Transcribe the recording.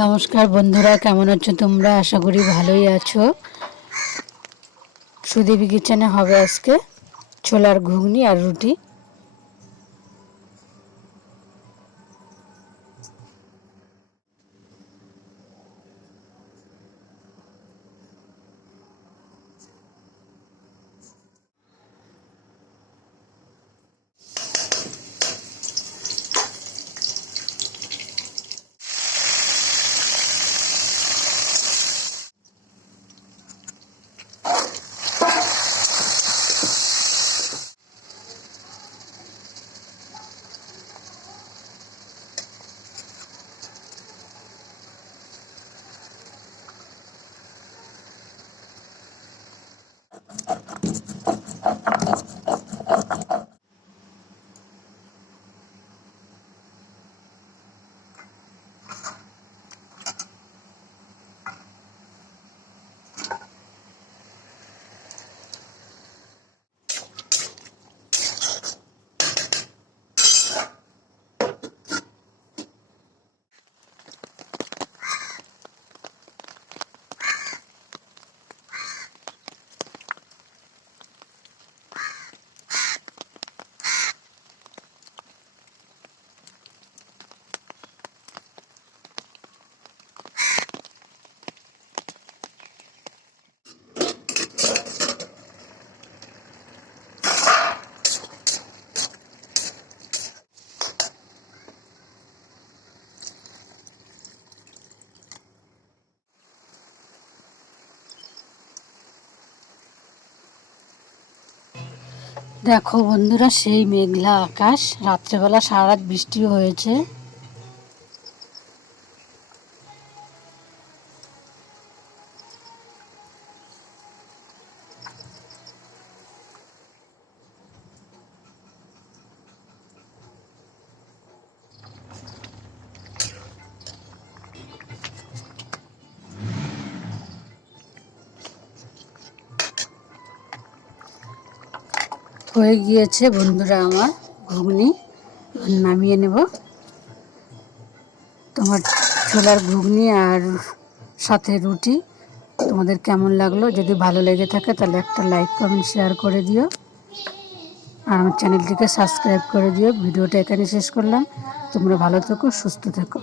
নমস্কার বন্ধুরা, কেমন আছো তোমরা? আশা করি ভালোই আছো। সুদেবী কিচেনে হবে আজকে ছোলার ঘুগনি আর রুটি। দেখো বন্ধুরা সেই মেঘলা আকাশ। রাত্রেবেলা সারা রাত বৃষ্টিও হয়েছে। হয়ে গিয়েছে বন্ধুরা আমার ঘুগনি। নামিয়ে নেব। তোমার ছোলার ঘুগনি আর সাথে রুটি, তোমাদের কেমন লাগল? যদি ভালো লেগে থাকে তাহলে একটা লাইক, কমেন্ট, শেয়ার করে দিও। আর আমার চ্যানেলটিকে সাবস্ক্রাইব করে দিও। ভিডিওটা এখানে শেষ করলাম। তোমরা ভালো থেকো, সুস্থ থেকো।